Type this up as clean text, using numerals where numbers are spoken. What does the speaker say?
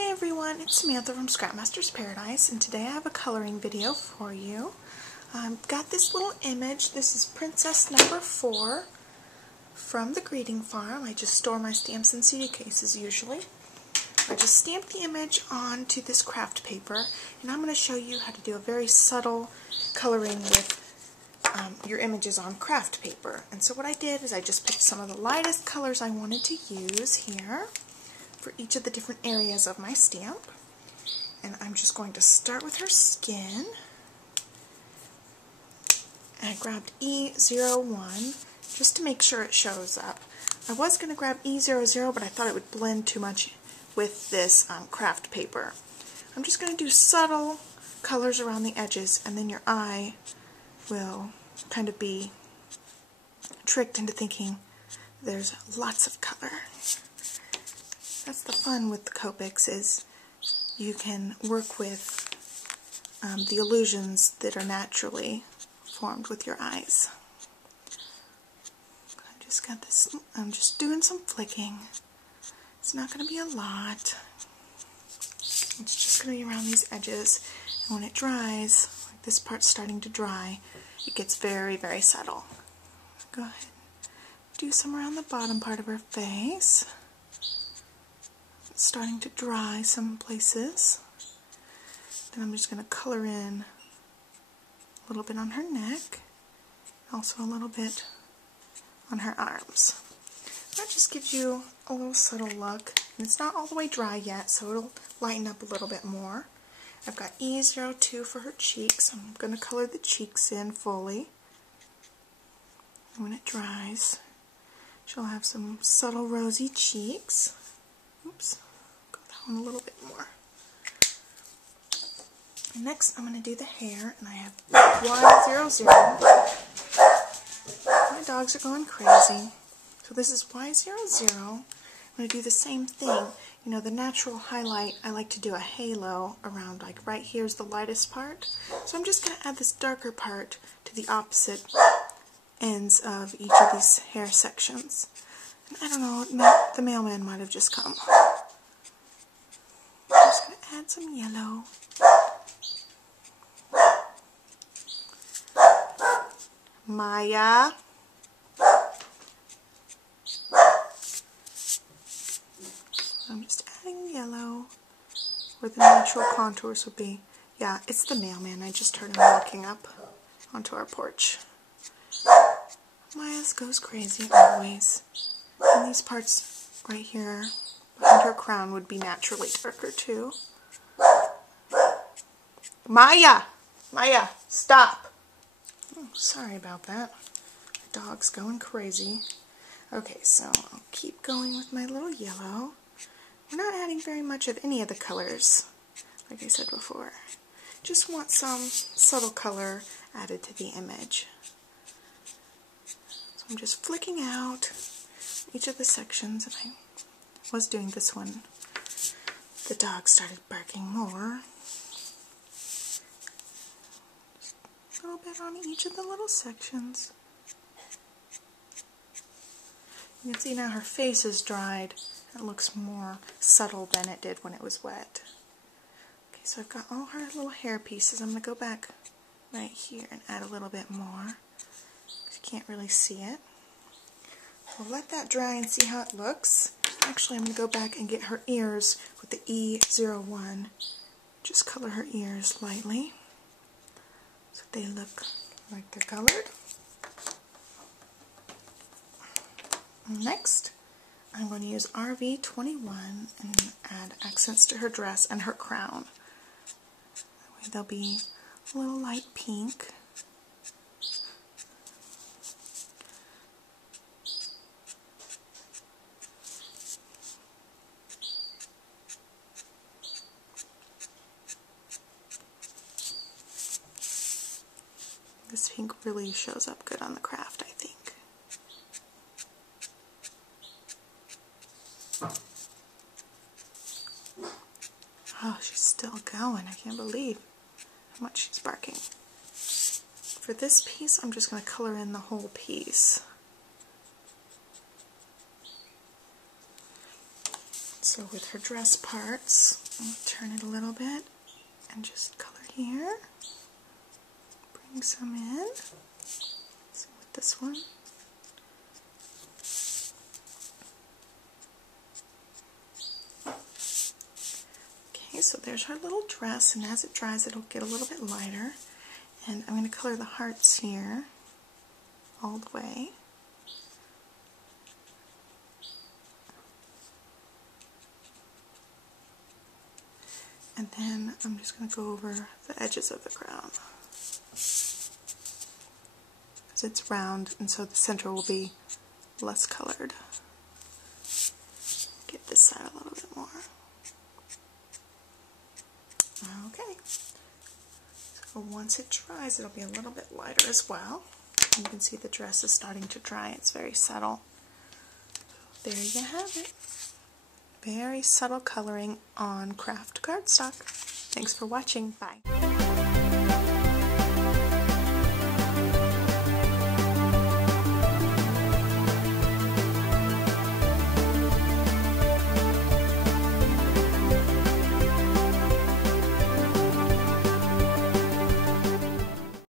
Hey everyone, it's Samantha from Scrapmaster's Paradise, and today I have a coloring video for you. I've got this little image. This is Princess number 4 from the greeting farm. I just store my stamps in CD cases usually. I just stamped the image onto this craft paper, and I'm going to show you how to do a very subtle coloring with your images on craft paper. And so what I did is I just picked some of the lightest colors I wanted to use here for each of the different areas of my stamp. And I'm just going to start with her skin. And I grabbed E01 just to make sure it shows up. I was going to grab E00, but I thought it would blend too much with this craft paper. I'm just going to do subtle colors around the edges, and then your eye will kind of be tricked into thinking there's lots of color. That's the fun with the Copics, is you can work with the illusions that are naturally formed with your eyes. I just got this, I'm just doing some flicking. It's not going to be a lot. It's just going to be around these edges, and when it dries, like this part's starting to dry, it gets very, very subtle. Go ahead and do some around the bottom part of her face. It's starting to dry some places. Then I'm just going to color in a little bit on her neck, also a little bit on her arms. That just gives you a little subtle look, and it's not all the way dry yet, so it'll lighten up a little bit more. I've got E02 for her cheeks. I'm going to color the cheeks in fully. And when it dries, she'll have some subtle rosy cheeks. Oops, got that one a little bit more. And next I'm going to do the hair, and I have Y00. My dogs are going crazy. So this is Y00. I'm going to do the same thing. You know, the natural highlight, I like to do a halo around, like right here's the lightest part. So I'm just going to add this darker part to the opposite ends of each of these hair sections. And I don't know, the mailman might have just come. I'm just going to add some yellow. Maya. I'm just adding yellow where the natural contours would be. Yeah, it's the mailman. I just heard him walking up onto our porch. Maya's goes crazy always. And these parts right here behind her crown would be naturally darker too. Maya! Maya, stop! Oh, sorry about that. My dog's going crazy. Okay, so I'll keep going with my little yellow. We're not adding very much of any of the colors, like I said before. Just want some subtle color added to the image. So I'm just flicking out each of the sections, and I was doing this one. The dog started barking more. Just a little bit on each of the little sections. You can see now her face is dried. It looks more subtle than it did when it was wet. Okay, so I've got all her little hair pieces. I'm going to go back right here and add a little bit more. You can't really see it. We'll let that dry and see how it looks. Actually, I'm going to go back and get her ears with the E01. Just color her ears lightly so they look like they're colored. Next, I'm going to use RV21 and add accents to her dress and her crown. That way they'll be a little light pink. This pink really shows up good on the craft, I think. Oh, she's still going. I can't believe how much she's barking. For this piece, I'm just going to color in the whole piece. So with her dress parts, I'll turn it a little bit and just color here. Bring some in. So with this one. Okay, so there's her little dress, and as it dries it'll get a little bit lighter. And I'm going to color the hearts here all the way. And then I'm just going to go over the edges of the crown. Because it's round, and so the center will be less colored. Get this side a little bit more. Okay. So once it dries, it'll be a little bit lighter as well. You can see the dress is starting to dry. It's very subtle. There you have it. Very subtle coloring on Kraft cardstock. Thanks for watching. Bye.